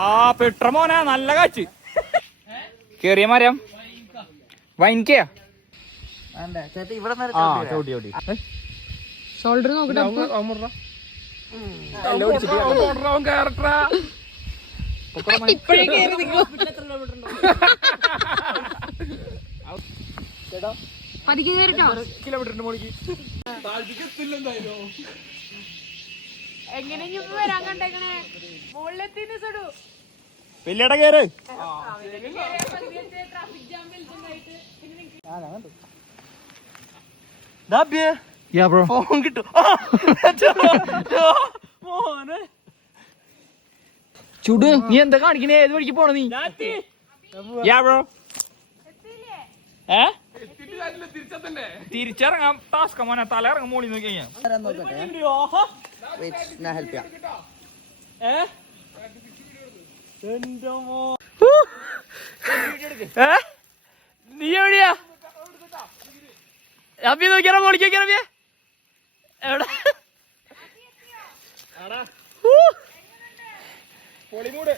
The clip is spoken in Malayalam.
ആ പെട്ര മോനെ നല്ല കാച്ച് കേറിയ മരം വൈൻകയാ ഷോൾഡർ നോക്കട്ടെ പതിക്ക് കയറിട്ടോ കിലോമീറ്ററിന്റെ മോളിക്ക് എങ്ങനെ വരാൻ കണ്ടേക്കണേ മുകളിലെത്തിന്ന് സൊടു വലിയട കേറ് ട്രാഫിക് ജാം വലിച്ചുണ്ടായിട്ട് Yeah, bro. ഫോൺ കിട്ടും ചുട് നീ എന്താ കാണിക്കണേ ഏത് വഴിക്ക് പോണ നീ Yeah, bro. തിരിച്ചിറങ്ങാം ടാസ്ക മോനെ തല ഇറങ്ങാൻ മോളി നോക്കി കഴിഞ്ഞാ ഞാൻ ഹെൽപ്പ് ചെയ്യാം നീ എവിടെയാ അബി നോക്കിയാ മോളിക്ക് നോക്കിയാ എവിടെ പൊളിമൂട്